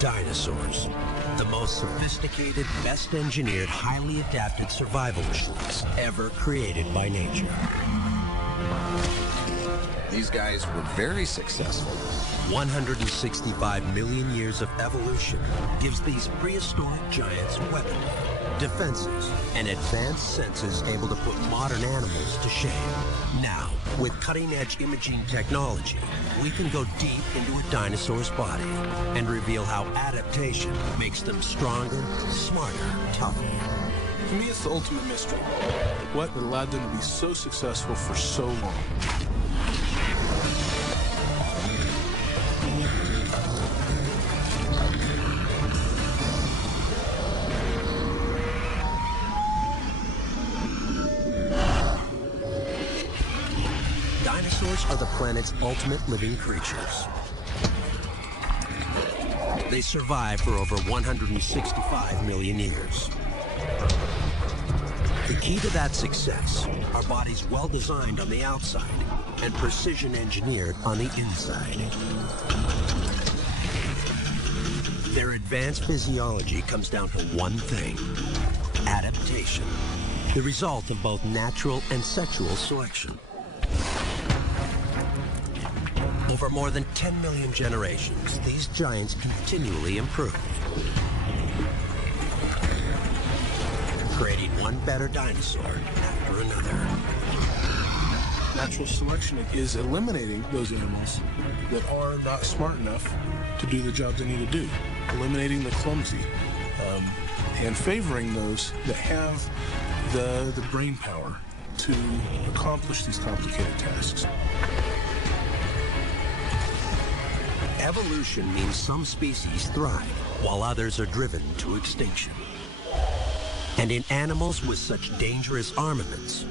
Dinosaurs, the most sophisticated, best-engineered, highly adapted survival machines ever created by nature. These guys were very successful. 165 million years of evolution gives these prehistoric giants weaponry, defenses, and advanced senses able to put modern animals to shame. Now, with cutting-edge imaging technology, we can go deep into a dinosaur's body and reveal how adaptation makes them stronger, smarter, tougher. For me, it's the ultimate mystery. What allowed them to be so successful for so long? Dinosaurs are the planet's ultimate living creatures. They survived for over 165 million years. The key to that success are bodies well designed on the outside and precision engineered on the inside. Their advanced physiology comes down to one thing: adaptation, the result of both natural and sexual selection. Over more than 10 million generations, these giants continually improve, creating one better dinosaur after another. Natural selection is eliminating those animals that are not smart enough to do the job they need to do, eliminating the clumsy, and favoring those that have the brain power to accomplish these complicated tasks. Evolution means some species thrive, while others are driven to extinction. And in animals with such dangerous armaments,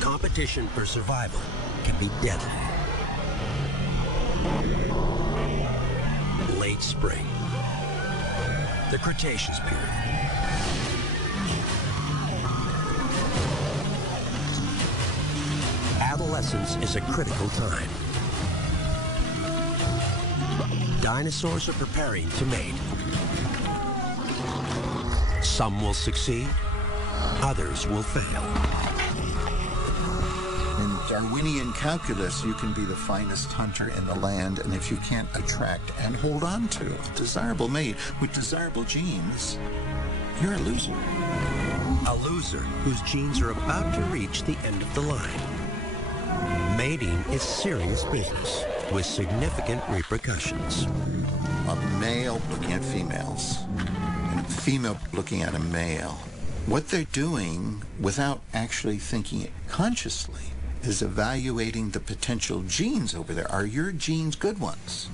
competition for survival can be deadly. Late spring, the Cretaceous period. Adolescence is a critical time. Dinosaurs are preparing to mate. Some will succeed, others will fail. In Darwinian calculus, you can be the finest hunter in the land, and if you can't attract and hold on to a desirable mate with desirable genes, you're a loser. A loser whose genes are about to reach the end of the line. Mating is serious business with significant repercussions. A male looking at females, and a female looking at a male. What they're doing, without actually thinking it consciously, is evaluating the potential genes over there. Are your genes good ones?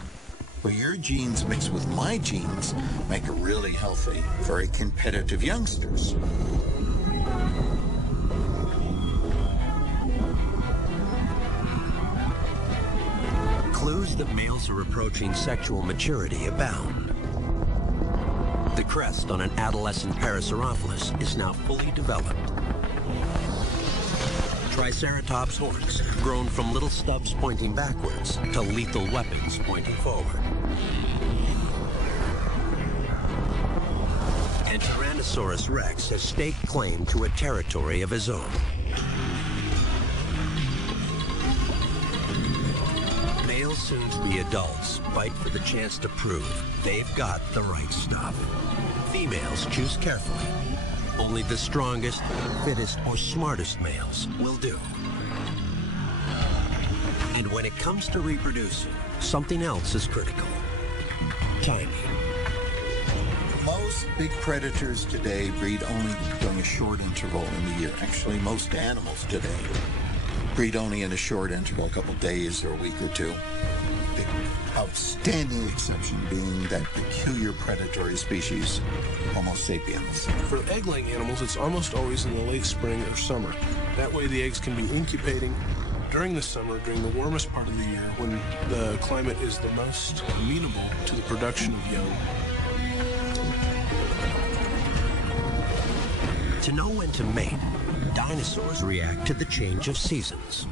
Well, your genes mixed with my genes make a really healthy, very competitive youngsters. Clues that males are approaching sexual maturity abound. The crest on an adolescent Parasaurolophus is now fully developed. Triceratops horns have grown from little stubs pointing backwards to lethal weapons pointing forward. And Tyrannosaurus rex has staked claim to a territory of his own. Males soon-to-be adults fight for the chance to prove they've got the right stuff. Females choose carefully. Only the strongest, fittest, or smartest males will do. And when it comes to reproducing, something else is critical: timing. Most big predators today breed only during a short interval in the year. Actually, most animals today breed only in a short interval, a couple days or a week or two. The outstanding exception being that peculiar predatory species, Homo sapiens. For egg-laying animals, it's almost always in the late spring or summer. That way the eggs can be incubating during the summer, during the warmest part of the year, when the climate is the most amenable to the production of young. To know when to mate, dinosaurs react to the change of seasons.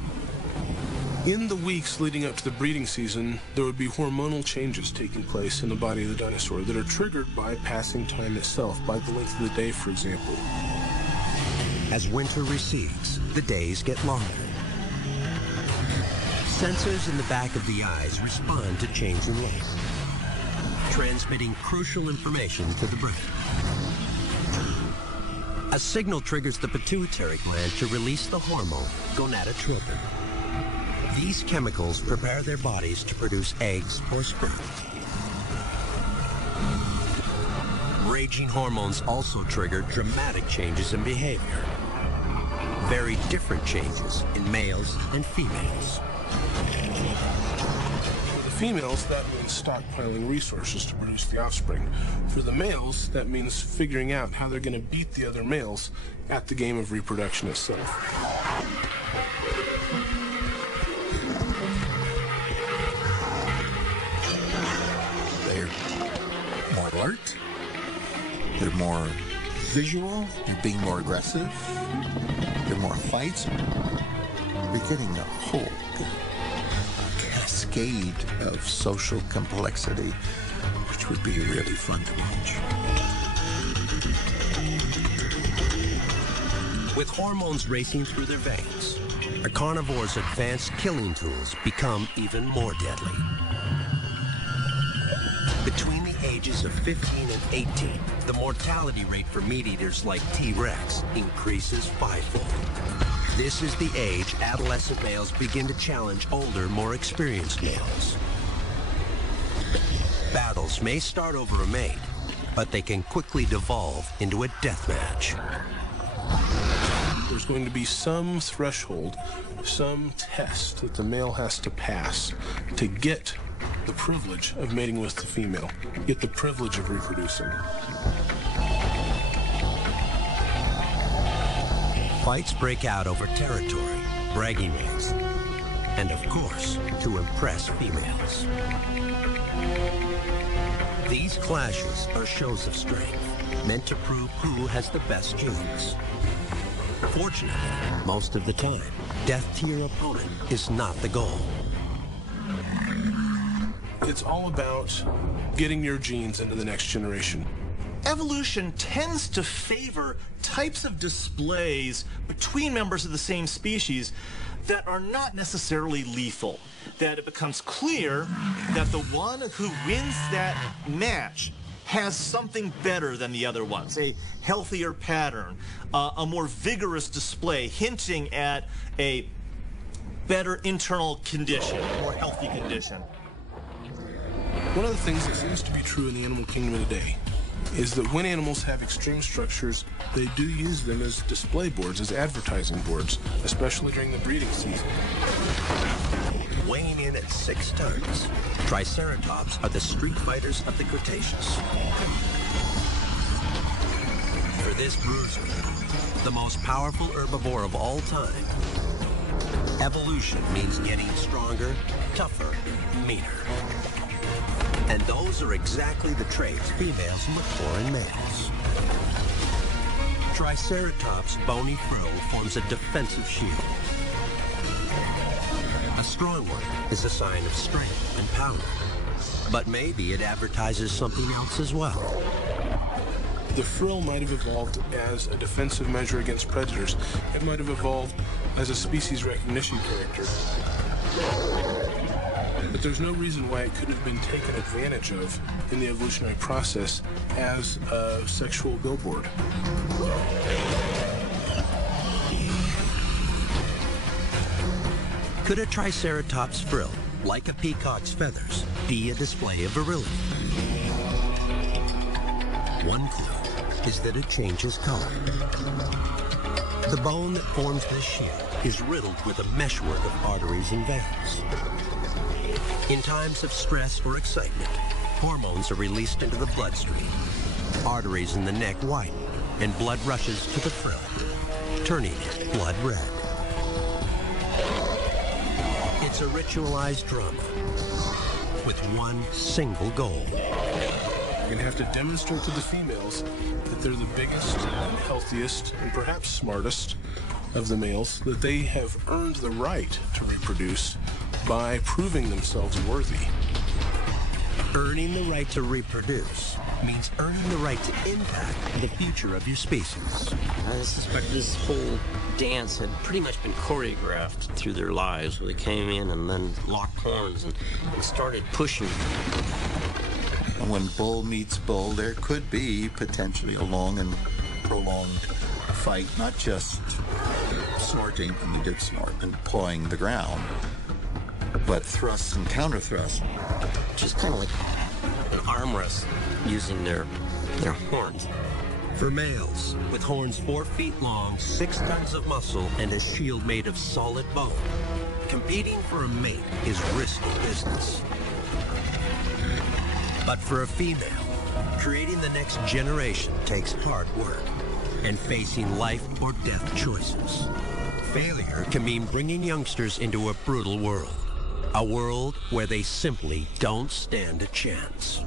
In the weeks leading up to the breeding season, there would be hormonal changes taking place in the body of the dinosaur that are triggered by passing time itself, by the length of the day, for example. As winter recedes, the days get longer. Sensors in the back of the eyes respond to changing light, transmitting crucial information to the brain. A signal triggers the pituitary gland to release the hormone gonadotropin. These chemicals prepare their bodies to produce eggs or sperm. Raging hormones also trigger dramatic changes in behavior. Very different changes in males and females. For the females, that means stockpiling resources to produce the offspring. For the males, that means figuring out how they're going to beat the other males at the game of reproduction itself. They're more alert. They're more visual. They're being more aggressive. There are more fights. We're getting a whole cascade of social complexity, which would be really fun to watch. With hormones racing through their veins, a carnivore's advanced killing tools become even more deadly. Between the ages of 15 and 18, the mortality rate for meat eaters like T-Rex increases fivefold. This is the age adolescent males begin to challenge older, more experienced males. Battles may start over a mate, but they can quickly devolve into a death match. There's going to be some threshold, some test that the male has to pass to get the privilege of mating with the female, get the privilege of reproducing. Fights break out over territory, bragging rights, and of course, to impress females. These clashes are shows of strength, meant to prove who has the best genes. Fortunately, most of the time, death to your opponent is not the goal. It's all about getting your genes into the next generation. Evolution tends to favor types of displays between members of the same species that are not necessarily lethal. That it becomes clear that the one who wins that match has something better than the other ones, a healthier pattern, a more vigorous display, hinting at a better internal condition, a more healthy condition. One of the things that seems to be true in the animal kingdom today is that when animals have extreme structures, they do use them as display boards, as advertising boards, especially during the breeding season. Weighing in at 6 tons, Triceratops are the street fighters of the Cretaceous. For this bruiser, the most powerful herbivore of all time, evolution means getting stronger, tougher, meaner. And those are exactly the traits females look for in males. Triceratops' bony frill forms a defensive shield. A strong one is a sign of strength and power. But maybe it advertises something else as well. The frill might have evolved as a defensive measure against predators. It might have evolved as a species recognition character. But there's no reason why it couldn't have been taken advantage of in the evolutionary process as a sexual billboard. Could a Triceratops frill, like a peacock's feathers, be a display of virility? One clue is that it changes color. The bone that forms this shield is riddled with a meshwork of arteries and veins. In times of stress or excitement, hormones are released into the bloodstream. Arteries in the neck widen, and blood rushes to the frill, turning it blood red. It's a ritualized drama with one single goal. You're going to have to demonstrate to the females that they're the biggest and healthiest and perhaps smartest of the males, that they have earned the right to reproduce by proving themselves worthy. Earning the right to reproduce means earning the right to impact the future of your species. I suspect this whole dance had pretty much been choreographed through their lives, where they came in and then locked horns and started pushing. When bull meets bull, there could be potentially a long and prolonged fight, not just snorting, and we did snort, and pawing the ground, but thrusts and counter thrusts. Just kind of like an arm wrestle using their horns. For males, with horns 4 feet long, 6 tons of muscle, and a shield made of solid bone, competing for a mate is risky business. But for a female, creating the next generation takes hard work and facing life or death choices. Failure can mean bringing youngsters into a brutal world. A world where they simply don't stand a chance.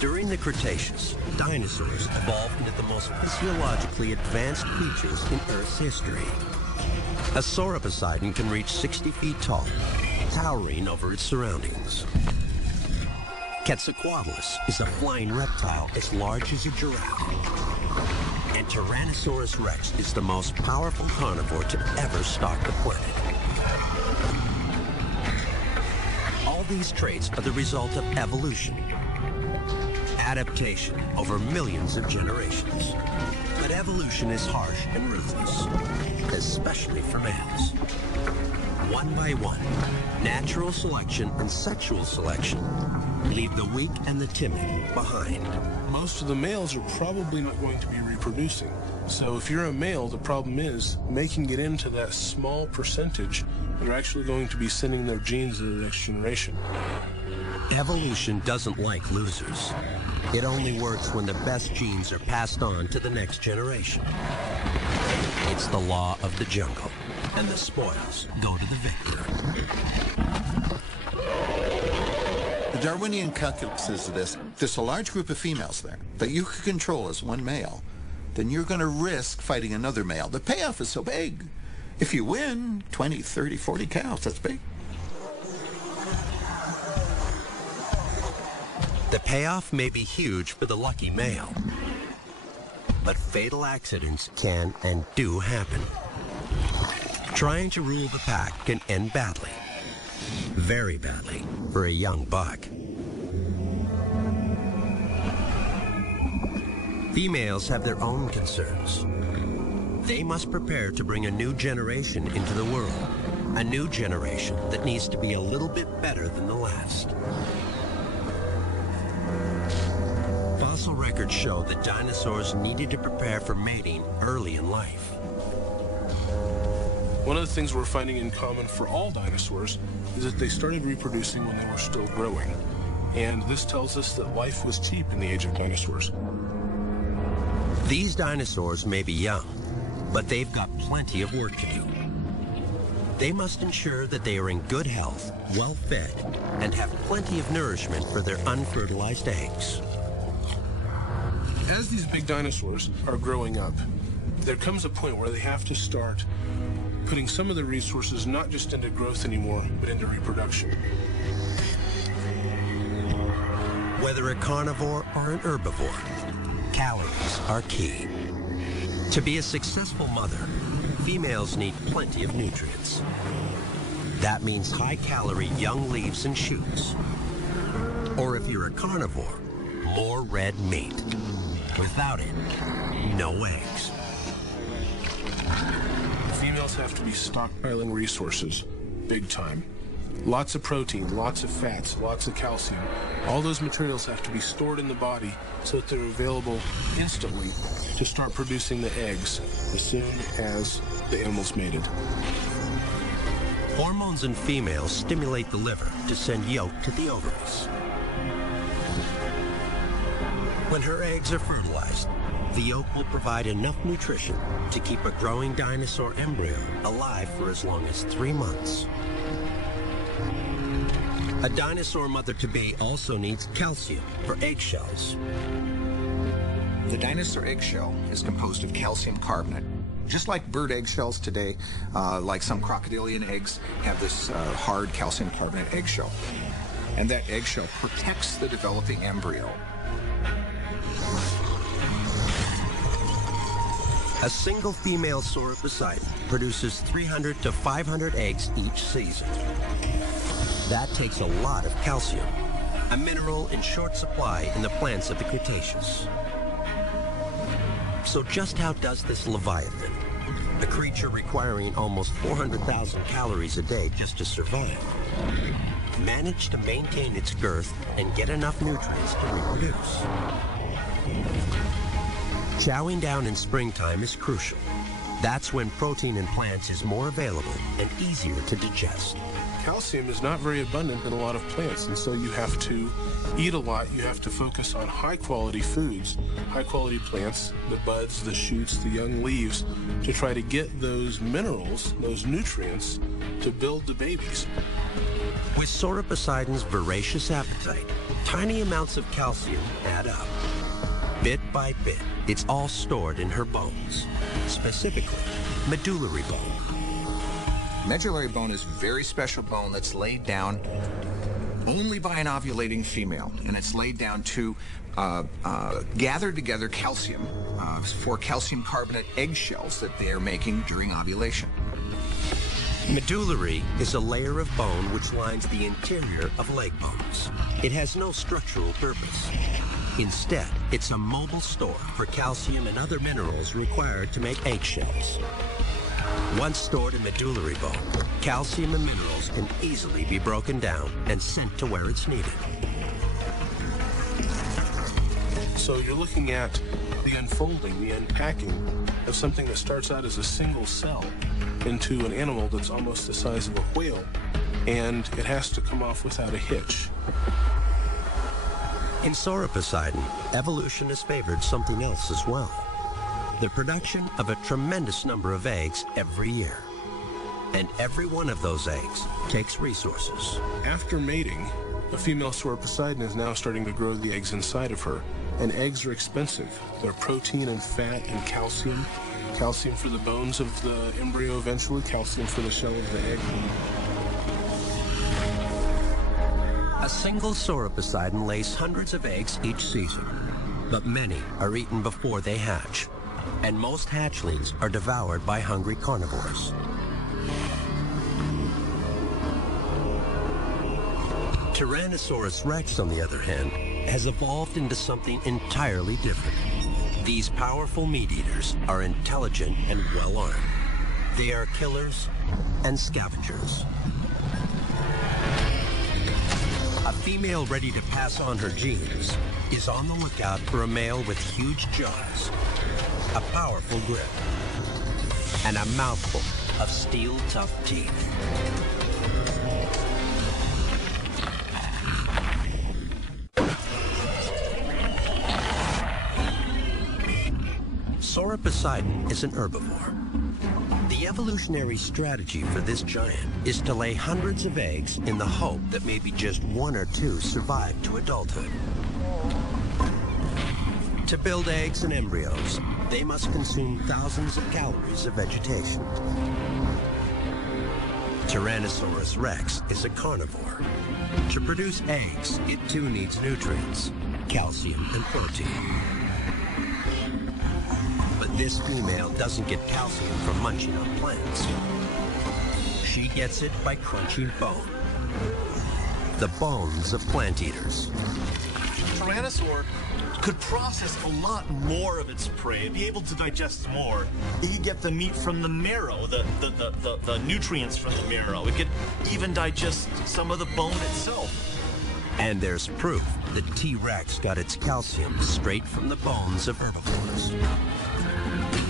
During the Cretaceous, dinosaurs evolved into the most physiologically advanced creatures in Earth's history. A sauropodon can reach 60 feet tall, towering over its surroundings. Quetzalcoatlus is a flying reptile as large as a giraffe. And Tyrannosaurus rex is the most powerful carnivore to ever stalk the planet. All these traits are the result of evolution. Adaptation over millions of generations. But evolution is harsh and ruthless, especially for males. One by one, natural selection and sexual selection leave the weak and the timid behind. Most of the males are probably not going to be reproducing. So if you're a male, the problem is making it into that small percentage that are actually going to be sending their genes to the next generation. Evolution doesn't like losers. It only works when the best genes are passed on to the next generation. It's the law of the jungle, and the spoils go to the victor. The Darwinian calculus is this: there's a large group of females there that you could control as one male, then you're going to risk fighting another male. The payoff is so big. If you win 20, 30, 40 cows, that's big. The payoff may be huge for the lucky male, but fatal accidents can and do happen. Trying to rule the pack can end badly, very badly, for a young buck. Females have their own concerns. They must prepare to bring a new generation into the world, a new generation that needs to be a little bit better than the last. Fossil records show that dinosaurs needed to prepare for mating early in life. One of the things we're finding in common for all dinosaurs is that they started reproducing when they were still growing. And this tells us that life was cheap in the age of dinosaurs. These dinosaurs may be young, but they've got plenty of work to do. They must ensure that they are in good health, well fed, and have plenty of nourishment for their unfertilized eggs. As these big dinosaurs are growing up, there comes a point where they have to start putting some of the resources not just into growth anymore, but into reproduction. Whether a carnivore or an herbivore, calories are key. To be a successful mother, females need plenty of nutrients. That means high-calorie young leaves and shoots. Or if you're a carnivore, more red meat. Without it, no eggs. Females have to be stockpiling resources, big time. Lots of protein, lots of fats, lots of calcium. All those materials have to be stored in the body so that they're available instantly to start producing the eggs as soon as the animal's mated. Hormones in females stimulate the liver to send yolk to the ovaries. When her eggs are fertilized, the yolk will provide enough nutrition to keep a growing dinosaur embryo alive for as long as 3 months. A dinosaur mother-to-be also needs calcium for eggshells. The dinosaur eggshell is composed of calcium carbonate. Just like bird eggshells today, like some crocodilian eggs, have this hard calcium carbonate eggshell. And that eggshell protects the developing embryo. A single female sauroposeidon produces 300 to 500 eggs each season. That takes a lot of calcium, a mineral in short supply in the plants of the Cretaceous. So just how does this leviathan, a creature requiring almost 400,000 calories a day just to survive, manage to maintain its girth and get enough nutrients to reproduce? Chowing down in springtime is crucial. That's when protein in plants is more available and easier to digest. Calcium is not very abundant in a lot of plants, and so you have to eat a lot. You have to focus on high-quality foods, high-quality plants, the buds, the shoots, the young leaves, to try to get those minerals, those nutrients, to build the babies. With sauroposeidon's voracious appetite, tiny amounts of calcium add up. Bit by bit, it's all stored in her bones, specifically medullary bone. Medullary bone is a very special bone that's laid down only by an ovulating female, and it's laid down to gather together calcium for calcium carbonate eggshells that they are making during ovulation. Medullary is a layer of bone which lines the interior of leg bones. It has no structural purpose. Instead, it's a mobile store for calcium and other minerals required to make eggshells. Once stored in medullary bone, calcium and minerals can easily be broken down and sent to where it's needed. So you're looking at the unfolding, the unpacking of something that starts out as a single cell into an animal that's almost the size of a whale, and it has to come off without a hitch. In sauroposeidon, evolution has favored something else as well: the production of a tremendous number of eggs every year. And every one of those eggs takes resources. After mating, a female sauroposeidon is now starting to grow the eggs inside of her, and eggs are expensive. They're protein and fat and calcium. Calcium for the bones of the embryo eventually, calcium for the shell of the egg. A single sauroposeidon lays hundreds of eggs each season, but many are eaten before they hatch, and most hatchlings are devoured by hungry carnivores. Tyrannosaurus rex, on the other hand, has evolved into something entirely different. These powerful meat eaters are intelligent and well-armed. They are killers and scavengers. A female ready to pass on her genes is on the lookout for a male with huge jaws, a powerful grip, and a mouthful of steel-tough teeth. Sauroposeidon is an herbivore. The evolutionary strategy for this giant is to lay hundreds of eggs in the hope that maybe just one or two survive to adulthood. To build eggs and embryos, they must consume thousands of calories of vegetation. Tyrannosaurus rex is a carnivore. To produce eggs, it too needs nutrients, calcium and protein. But this female doesn't get calcium from munching on plants. She gets it by crunching bone. The bones of plant eaters. Tyrannosaur could process a lot more of its prey, be able to digest more. It could get the meat from the marrow, the nutrients from the marrow. It could even digest some of the bone itself. And there's proof that T-Rex got its calcium straight from the bones of herbivores.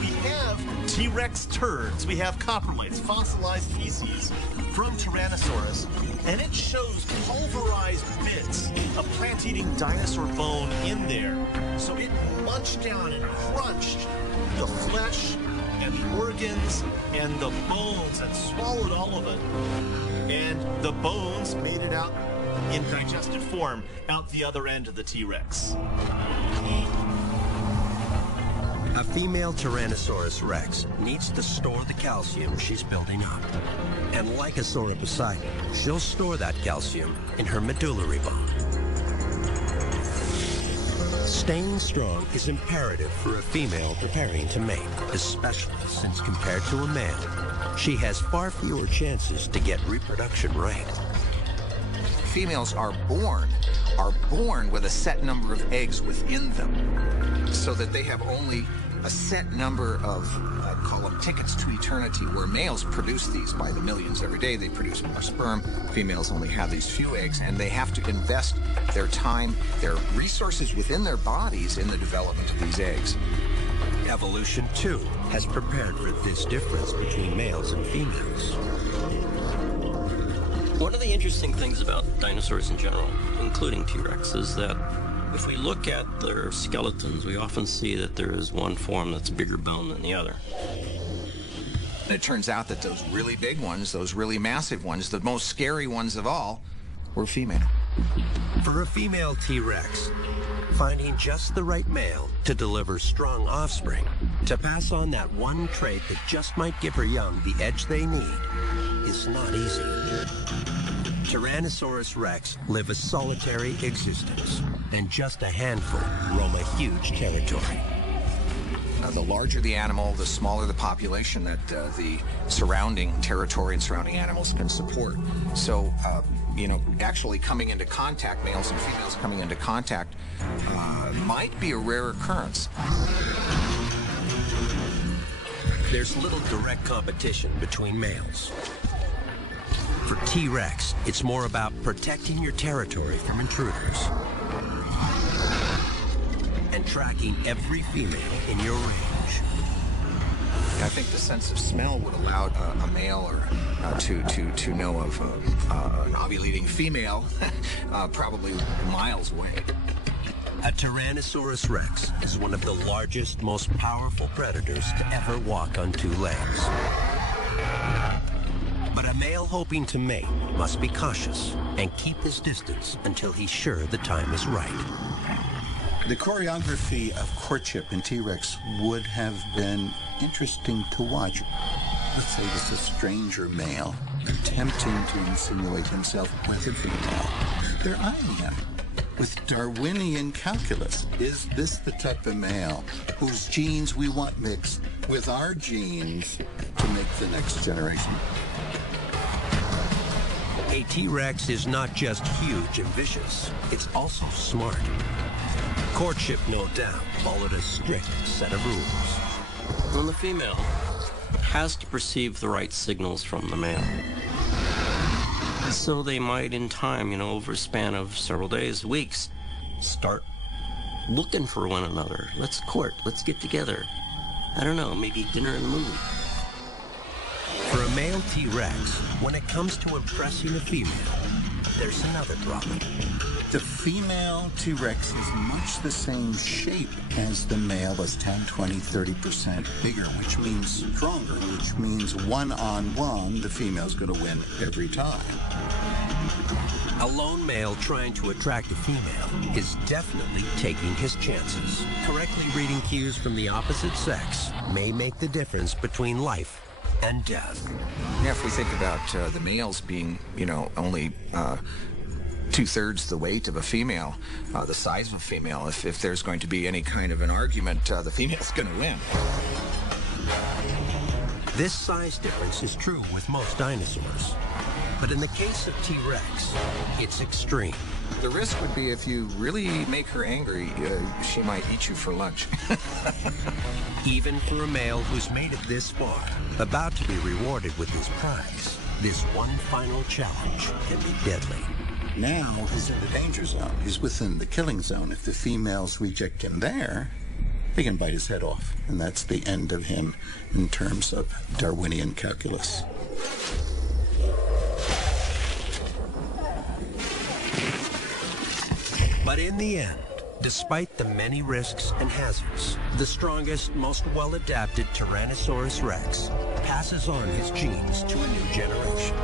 We have T-Rex turds, we have coprolites, fossilized feces from Tyrannosaurus, and it shows pulverized bits of plant-eating dinosaur bone in there. So it munched down and crunched the flesh and the organs and the bones and swallowed all of it. And the bones made it out in digested form out the other end of the T-Rex. A female Tyrannosaurus rex needs to store the calcium she's building up. And like a sauropposeidon, she'll store that calcium in her medullary bone. Staying strong is imperative for a female preparing to mate, especially since compared to a male, she has far fewer chances to get reproduction right. Females are born with a set number of eggs within them, so that they have only a set number of, I call them tickets to eternity, where males produce these by the millions every day. They produce more sperm. Females only have these few eggs, and they have to invest their time, their resources within their bodies in the development of these eggs. Evolution, too, has prepared for this difference between males and females. One of the interesting things about dinosaurs in general, including T-Rex, is that if we look at their skeletons, we often see that there is one form that's bigger bone than the other. And it turns out that those really big ones, those really massive ones, the most scary ones of all, were female. For a female T-Rex, finding just the right male to deliver strong offspring, to pass on that one trait that just might give her young the edge they need, is not easy. Tyrannosaurus rex live a solitary existence, and just a handful roam a huge territory. The larger the animal, the smaller the population that the surrounding territory and surrounding animals can support. So, actually coming into contact, males and females coming into contact, might be a rare occurrence. There's little direct competition between males. For T-Rex, it's more about protecting your territory from intruders and tracking every female in your range. I think the sense of smell would allow a male or to know of an ovulating female probably miles away. A Tyrannosaurus rex is one of the largest, most powerful predators to ever walk on two legs. But a male hoping to mate must be cautious and keep his distance until he's sure the time is right. The choreography of courtship in T-Rex would have been interesting to watch. Let's say it's a stranger male attempting to insinuate himself with a female. They're eyeing him with Darwinian calculus. Is this the type of male whose genes we want mixed with our genes to make the next generation? A T-Rex is not just huge and vicious, it's also smart. Courtship, no doubt, followed a strict set of rules. Well, the female has to perceive the right signals from the male. So they might, in time, over a span of several days, weeks, start looking for one another. Let's court, let's get together. I don't know, maybe dinner in the moon. For a male T-Rex, when it comes to impressing a female, there's another problem. The female T-Rex is much the same shape as the male, as 10, 20, 30% bigger, which means stronger, which means one-on-one, the female's going to win every time. A lone male trying to attract a female is definitely taking his chances. Correctly reading cues from the opposite sex may make the difference between life and death. Yeah, if we think about the males being, only two-thirds the weight of a female, the size of a female, if there's going to be any kind of an argument, the female's going to win. This size difference is true with most dinosaurs. But in the case of T-Rex, it's extreme. The risk would be if you really make her angry, she might eat you for lunch. Even for a male who's made it this far, about to be rewarded with his prize, this one final challenge can be deadly. Now he's in the danger zone. He's within the killing zone. If the females reject him there, they can bite his head off. And that's the end of him in terms of Darwinian calculus. But in the end, despite the many risks and hazards, the strongest, most well-adapted Tyrannosaurus rex passes on his genes to a new generation.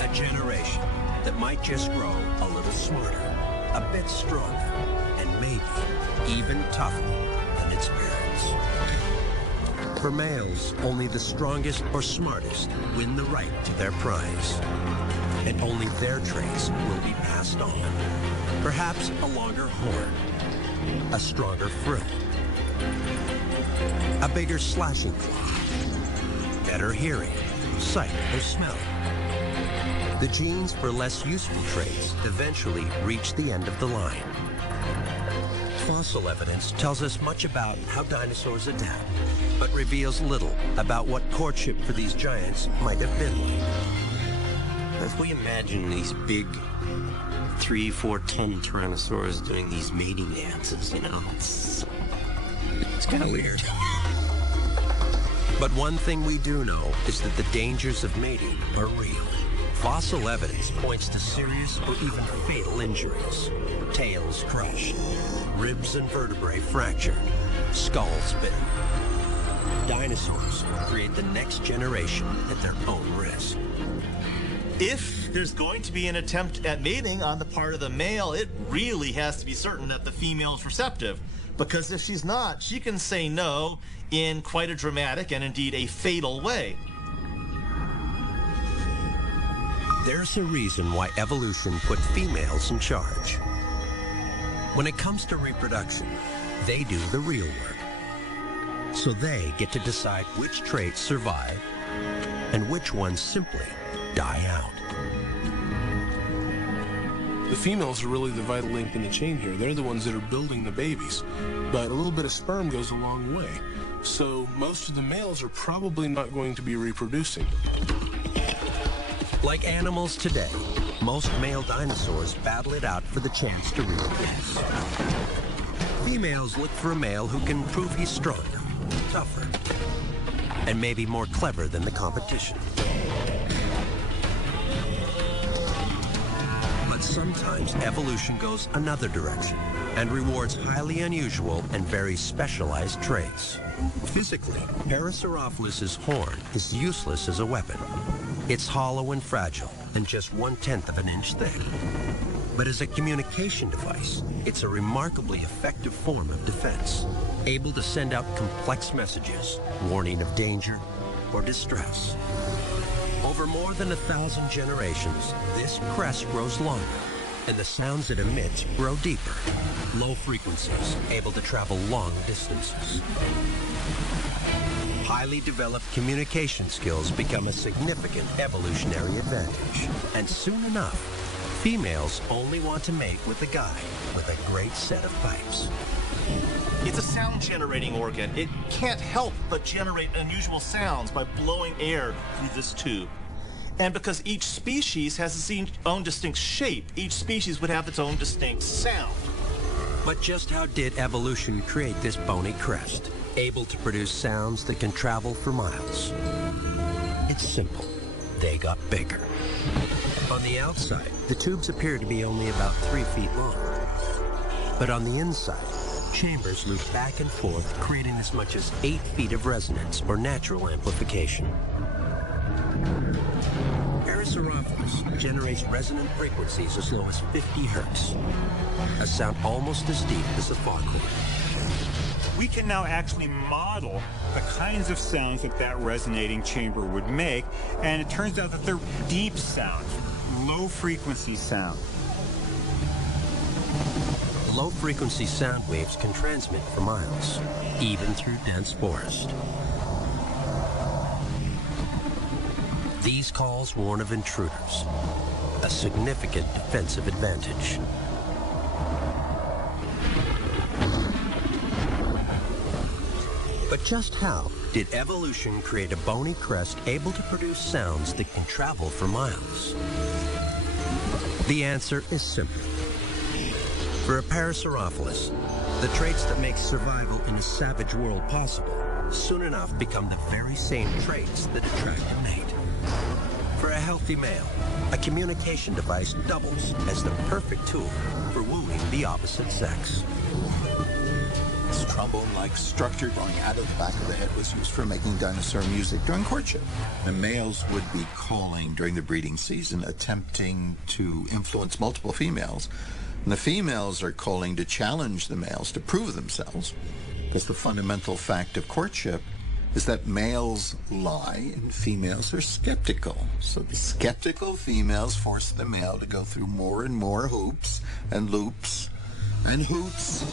A generation that might just grow a little smarter, a bit stronger, and maybe even tougher than its parents. For males, only the strongest or smartest win the right to their prize. And only their traits will be passed on. Perhaps a longer horn, a stronger frill, a bigger slashing claw, better hearing, sight, or smell. The genes for less useful traits eventually reach the end of the line. Fossil evidence tells us much about how dinosaurs adapt, but reveals little about what courtship for these giants might have been like. If we imagine these big 3-4 ton tyrannosaurs doing these mating dances, you know, it's kind of weird. But one thing we do know is that the dangers of mating are real. Fossil evidence points to serious or even fatal injuries. Tails crushed, ribs and vertebrae fractured, skulls bitten. Dinosaurs will create the next generation at their own risk. If there's going to be an attempt at mating on the part of the male, it really has to be certain that the female is receptive. Because if she's not, she can say no in quite a dramatic and indeed a fatal way. There's a reason why evolution put females in charge. When it comes to reproduction, they do the real work. So they get to decide which traits survive and which ones simply die out. The females are really the vital link in the chain here. They're the ones that are building the babies. But a little bit of sperm goes a long way. So most of the males are probably not going to be reproducing. Like animals today, most male dinosaurs battle it out for the chance to reproduce. Females look for a male who can prove he's stronger, tougher, and maybe more clever than the competition. But sometimes evolution goes another direction and rewards highly unusual and very specialized traits. Physically, Parasaurolophus's horn is useless as a weapon. It's hollow and fragile and just 1/10 of an inch thick. But as a communication device, it's a remarkably effective form of defense, able to send out complex messages, warning of danger or distress. Over more than 1,000 generations, this crest grows longer, and the sounds it emits grow deeper, low frequencies, able to travel long distances. Highly developed communication skills become a significant evolutionary advantage, and soon enough, females only want to mate with a guy with a great set of pipes. It's a sound generating organ. It can't help but generate unusual sounds by blowing air through this tube. And because each species has its own distinct shape, each species would have its own distinct sound. But just how did evolution create this bony crest, able to produce sounds that can travel for miles? It's simple. They got bigger. On the outside, the tubes appear to be only about 3 feet long. But on the inside, chambers loop back and forth, creating as much as 8 feet of resonance or natural amplification. Parasaurolophus generates resonant frequencies as low as 50 hertz, a sound almost as deep as a foghorn. We can now actually model the kinds of sounds that resonating chamber would make, and it turns out that they're deep sounds, low-frequency sound. Low-frequency sound waves can transmit for miles, even through dense forest. These calls warn of intruders, a significant defensive advantage. But just how did evolution create a bony crest able to produce sounds that can travel for miles? The answer is simple. For a Parasaurolophus, the traits that make survival in a savage world possible soon enough become the very same traits that attract a mate. For a healthy male, a communication device doubles as the perfect tool for wooing the opposite sex. This trombone-like structure growing out of the back of the head was used for making dinosaur music during courtship. The males would be calling during the breeding season, attempting to influence multiple females. And the females are calling to challenge the males to prove themselves. Because the fundamental fact of courtship is that males lie and females are skeptical. So the skeptical females force the male to go through more and more hoops and loops and hoops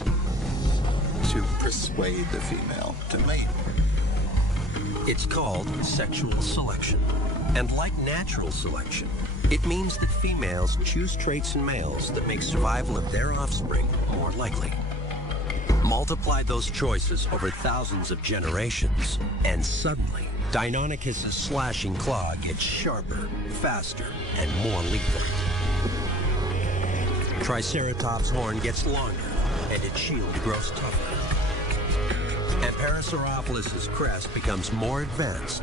to persuade the female to mate. It's called sexual selection. And like natural selection, it means that females choose traits in males that make survival of their offspring more likely. Multiply those choices over thousands of generations, and suddenly, Deinonychus' slashing claw gets sharper, faster, and more lethal. Triceratops' horn gets longer, and its shield grows tougher. And Parasaurolophus' crest becomes more advanced,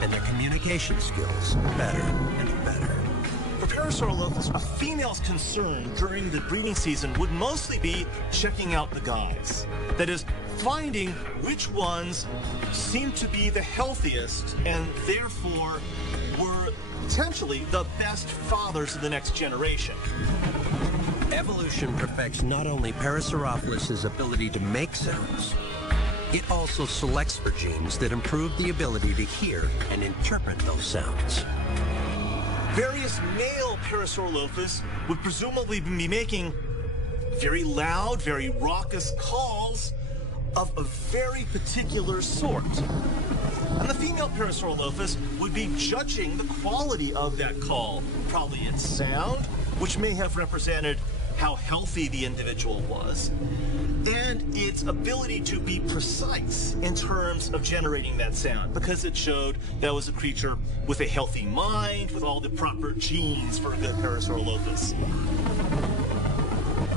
and their communication skills better and better. For Parasaurolophus, a female's concern during the breeding season would mostly be checking out the guys. That is, finding which ones seemed to be the healthiest and therefore were potentially the best fathers of the next generation. Evolution perfects not only Parasaurolophus' ability to make sounds, it also selects for genes that improve the ability to hear and interpret those sounds. Various male Parasaurolophus would presumably be making very loud, very raucous calls of a very particular sort. And the female Parasaurolophus would be judging the quality of that call, probably its sound, which may have represented how healthy the individual was, and its ability to be precise in terms of generating that sound, because it showed that was a creature with a healthy mind, with all the proper genes for a good Parasaurolophus.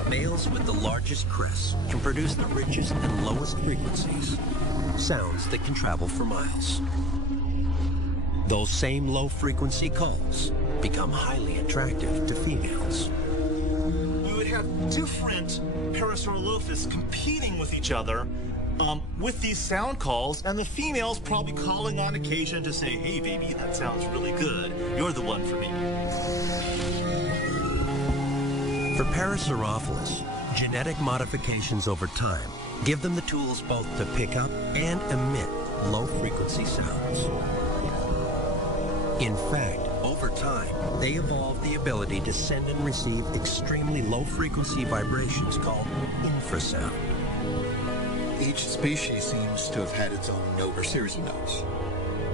Males with the largest crests can produce the richest and lowest frequencies, sounds that can travel for miles. Those same low-frequency calls become highly attractive to females. We would have different Parasaurolophus competing with each other with these sound calls, and the females probably calling on occasion to say, "Hey, baby, that sounds really good. You're the one for me." For Parasaurolophus, genetic modifications over time give them the tools both to pick up and emit low-frequency sounds. In fact, over time, they evolved the ability to send and receive extremely low-frequency vibrations called infrasound. Each species seems to have had its own note or series of notes.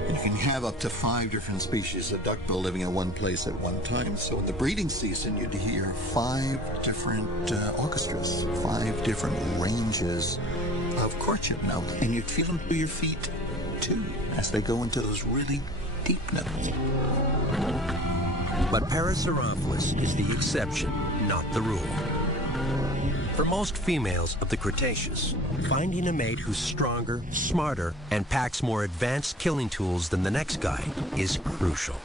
And you can have up to 5 different species of duckbill living in one place at one time. So in the breeding season, you'd hear 5 different orchestras, 5 different ranges of courtship notes. And you'd feel them through your feet, too, as they go into those really deep notes. But Parasaurolophus is the exception, not the rule. For most females of the Cretaceous, finding a mate who's stronger, smarter, and packs more advanced killing tools than the next guy is crucial.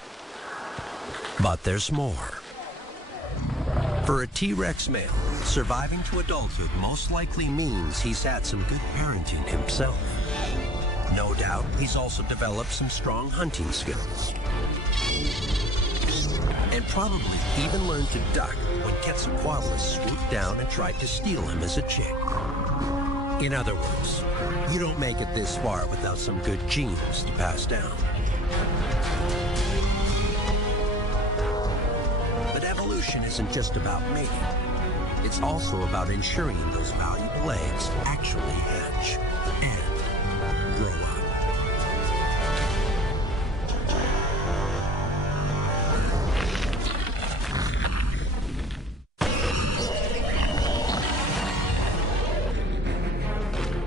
But there's more. For a T-Rex male, surviving to adulthood most likely means he's had some good parenting himself. No doubt, he's also developed some strong hunting skills. And probably even learned to duck when Quetzalcoatlus swooped down and tried to steal him as a chick. In other words, you don't make it this far without some good genes to pass down. But evolution isn't just about mating. It's also about ensuring those valuable eggs actually hatch and grow up.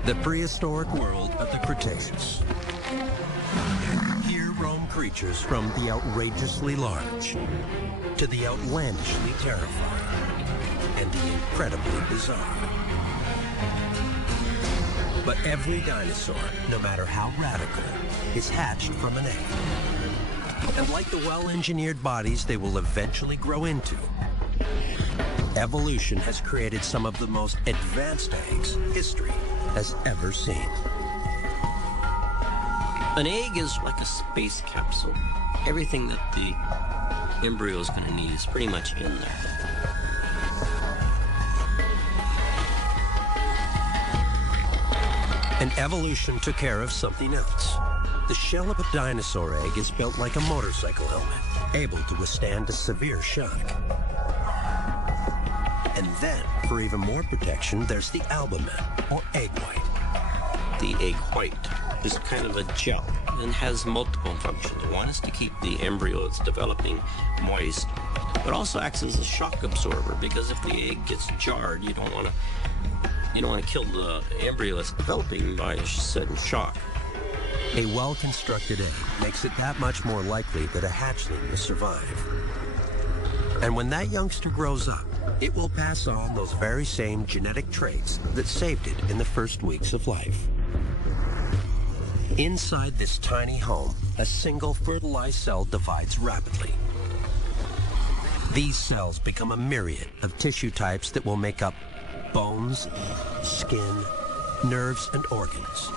The prehistoric world of the Cretaceous. Here roam creatures from the outrageously large to the outlandishly terrifying and the incredibly bizarre. But every dinosaur, no matter how radical, is hatched from an egg. And like the well-engineered bodies they will eventually grow into, evolution has created some of the most advanced eggs history has ever seen. An egg is like a space capsule. Everything that the embryo is going to need is pretty much in there. And evolution took care of something else. The shell of a dinosaur egg is built like a motorcycle helmet, able to withstand a severe shock. And then, for even more protection, there's the albumen, or egg white. The egg white is kind of a gel and has multiple functions. One is to keep the embryo that's developing moist, but also acts as a shock absorber, because if the egg gets jarred, you don't want to kill the embryo that's developing by a sudden shock. A well-constructed egg makes it that much more likely that a hatchling will survive. And when that youngster grows up, it will pass on those very same genetic traits that saved it in the first weeks of life. Inside this tiny home, a single fertilized cell divides rapidly. These cells become a myriad of tissue types that will make up bones, skin, nerves, and organs.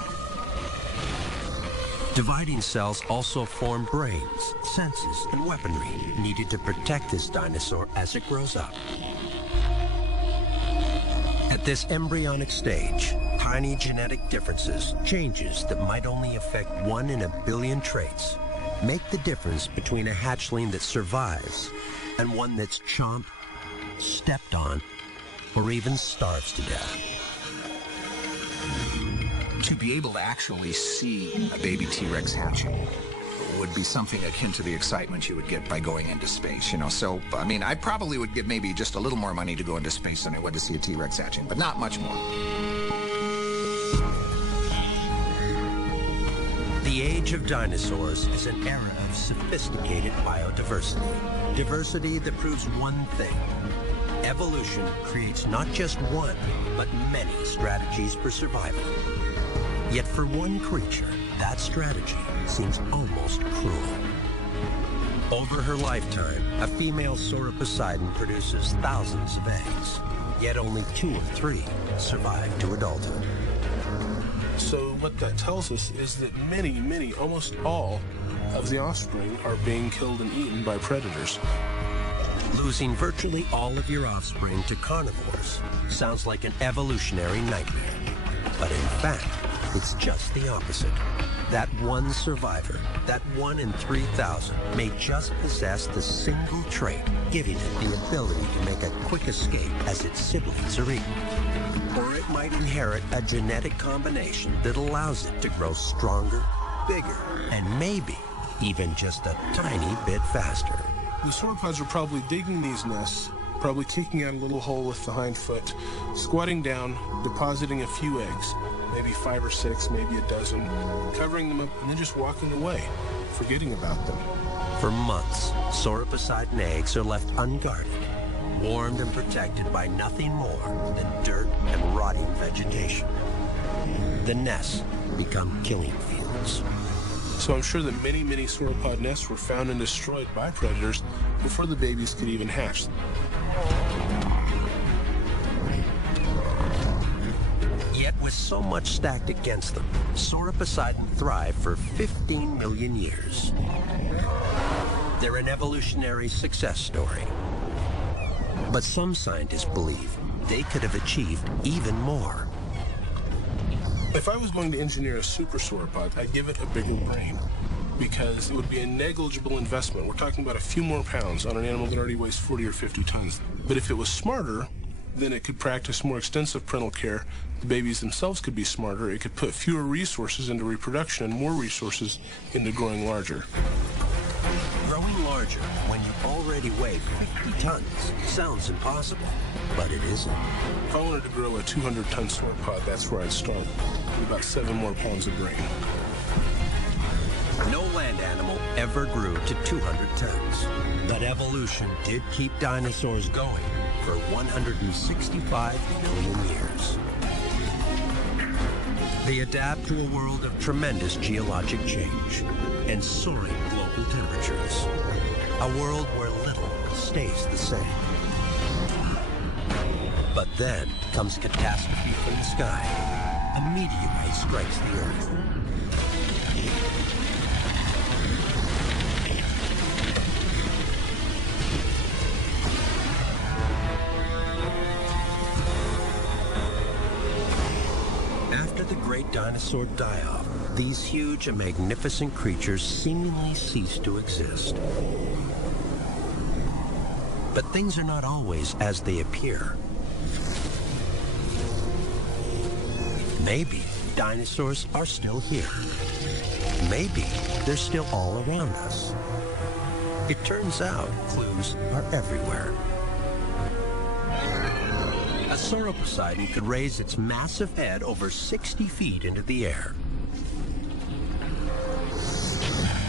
Dividing cells also form brains, senses, and weaponry needed to protect this dinosaur as it grows up. At this embryonic stage, tiny genetic differences, changes that might only affect 1 in a billion traits, make the difference between a hatchling that survives and one that's chomped, stepped on, or even starves to death. To be able to actually see a baby T-Rex hatching would be something akin to the excitement you would get by going into space, So, I mean, I probably would give maybe just a little more money to go into space than I would to see a T-Rex hatching, but not much more. The age of dinosaurs is an era of sophisticated biodiversity. Diversity that proves one thing. Evolution creates not just one, but many strategies for survival. Yet for one creature, that strategy seems almost cruel. Over her lifetime, a female Sauroposeidon produces thousands of eggs, yet only 2 or 3 survive to adulthood. So what that tells us is that many, almost all of the offspring are being killed and eaten by predators. Losing virtually all of your offspring to carnivores sounds like an evolutionary nightmare. But in fact, it's just the opposite. That one survivor, that 1 in 3,000, may just possess the single trait, giving it the ability to make a quick escape as its siblings are eaten. Or it might inherit a genetic combination that allows it to grow stronger, bigger, and maybe even just a tiny bit faster. The sauropods are probably digging these nests, probably kicking out a little hole with the hind foot, squatting down, depositing a few eggs, maybe 5 or 6, maybe a dozen, covering them up, and then just walking away, forgetting about them. For months, Sauroposeidon eggs are left unguarded, warmed and protected by nothing more than dirt and rotting vegetation. The nests become killing fields. So I'm sure that many sauropod nests were found and destroyed by predators before the babies could even hatch. Yet with so much stacked against them, Sauroposeidon thrived for 15 million years. They're an evolutionary success story. But some scientists believe they could have achieved even more. If I was going to engineer a super sauropod, I'd give it a bigger brain, because it would be a negligible investment. We're talking about a few more pounds on an animal that already weighs 40 or 50 tons. But if it was smarter, then it could practice more extensive parental care. The babies themselves could be smarter. It could put fewer resources into reproduction and more resources into growing larger. Growing larger when you already weigh 50 tons sounds impossible, but it isn't. If I wanted to grow a 200-ton sauropod, that's where I'd start, with about 7 more pounds of brain. No land animal ever grew to 200 tons, but evolution did keep dinosaurs going for 165 million years. They adapt to a world of tremendous geologic change and soaring global temperatures. A world where little stays the same. But then comes catastrophe from the sky. A meteorite strikes the Earth. After the great dinosaur die-off, these huge and magnificent creatures seemingly cease to exist. But things are not always as they appear. Maybe dinosaurs are still here. Maybe they're still all around us. It turns out clues are everywhere. A sauropodon could raise its massive head over 60 feet into the air.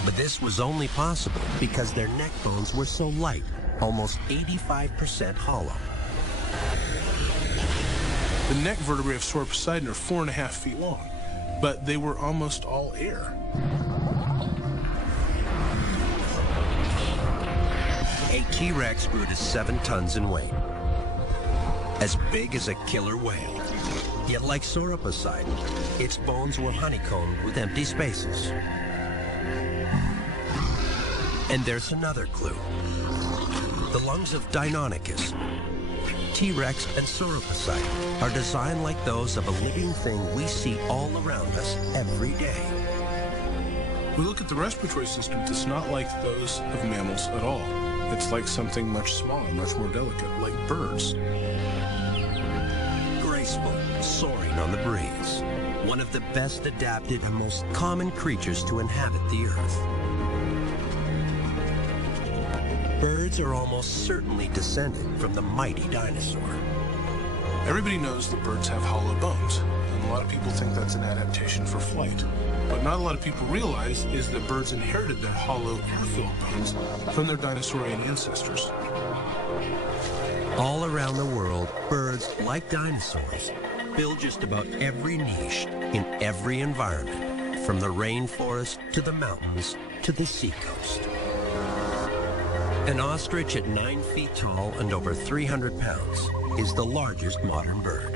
But this was only possible because their neck bones were so light, almost 85% hollow. The neck vertebrae of sauropodon are 4.5 feet long, but they were almost all air. A T-Rex grew to 7 tons in weight, as big as a killer whale. Yet like sauropodon, its bones were honeycombed with empty spaces. And there's another clue. The lungs of Deinonychus, T-Rex and sauropodon are designed like those of a living thing we see all around us every day. We look at the respiratory system, it's not like those of mammals at all. It's like something much smaller, much more delicate, like birds. Graceful, soaring on the breeze. One of the best adapted and most common creatures to inhabit the Earth. Birds are almost certainly descended from the mighty dinosaur. Everybody knows that birds have hollow bones, and a lot of people think that's an adaptation for flight. What not a lot of people realize is that birds inherited their hollow, air-filled bones from their dinosaurian ancestors. All around the world, birds, like dinosaurs, fill just about every niche in every environment, from the rainforest to the mountains to the seacoast. An ostrich at 9 feet tall and over 300 pounds is the largest modern bird.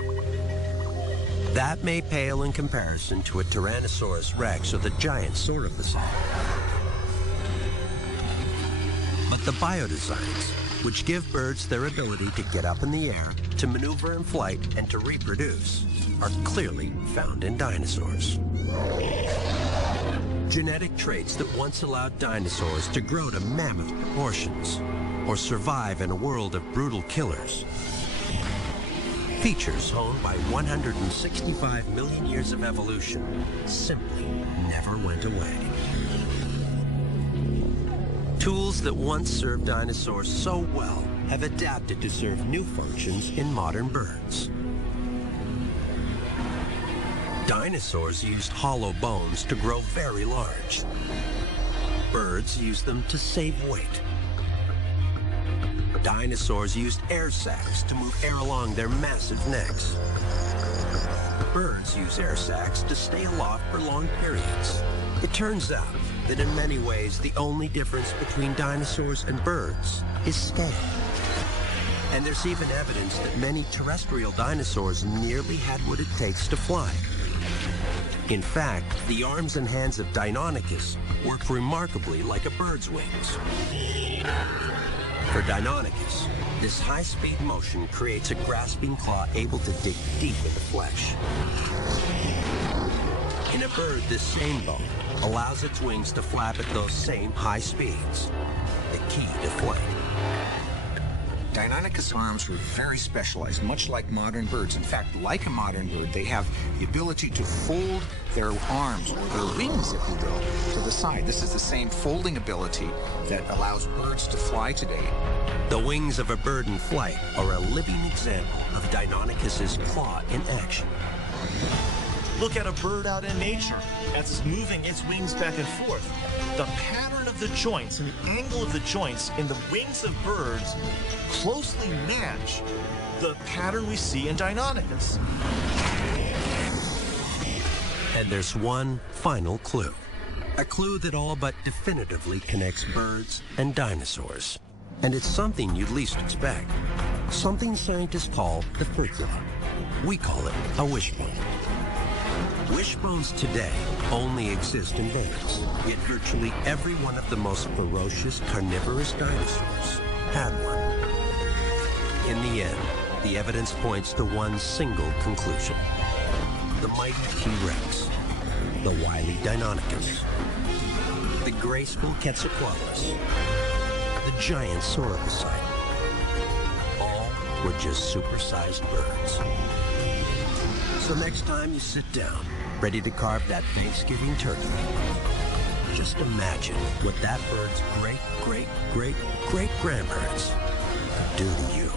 That may pale in comparison to a Tyrannosaurus rex or the giant sauropodon. But the biodesigns, which give birds their ability to get up in the air, to maneuver in flight, and to reproduce, are clearly found in dinosaurs. Genetic traits that once allowed dinosaurs to grow to mammoth proportions or survive in a world of brutal killers. Features honed by 165 million years of evolution simply never went away. Tools that once served dinosaurs so well have adapted to serve new functions in modern birds. Dinosaurs used hollow bones to grow very large. Birds used them to save weight. Dinosaurs used air sacs to move air along their massive necks. Birds use air sacs to stay aloft for long periods. It turns out that in many ways the only difference between dinosaurs and birds is scale. And there's even evidence that many terrestrial dinosaurs nearly had what it takes to fly. In fact, the arms and hands of Deinonychus work remarkably like a bird's wings. For Deinonychus, this high-speed motion creates a grasping claw able to dig deep into flesh. In a bird, this same bone allows its wings to flap at those same high speeds, the key to flight. Deinonychus arms were very specialized, much like modern birds. In fact, like a modern bird, they have the ability to fold their arms, or their wings, if you will, to the side. This is the same folding ability that allows birds to fly today. The wings of a bird in flight are a living example of Deinonychus's claw in action. Look at a bird out in nature as it's moving its wings back and forth. The pattern of the joints and the angle of the joints in the wings of birds closely match the pattern we see in Deinonychus. And there's one final clue. A clue that all but definitively connects birds and dinosaurs. And it's something you'd least expect. something scientists call the fibula. We call it a wishbone. Wishbones today only exist in birds, yet virtually every one of the most ferocious carnivorous dinosaurs had one. In the end, the evidence points to one single conclusion. The mighty T-Rex, the wily Deinonychus, the graceful Quetzalcoatlus, the giant Sauropsid, all were just supersized birds. So next time you sit down, ready to carve that Thanksgiving turkey, just imagine what that bird's great-great-great-great-grandparents could do to you.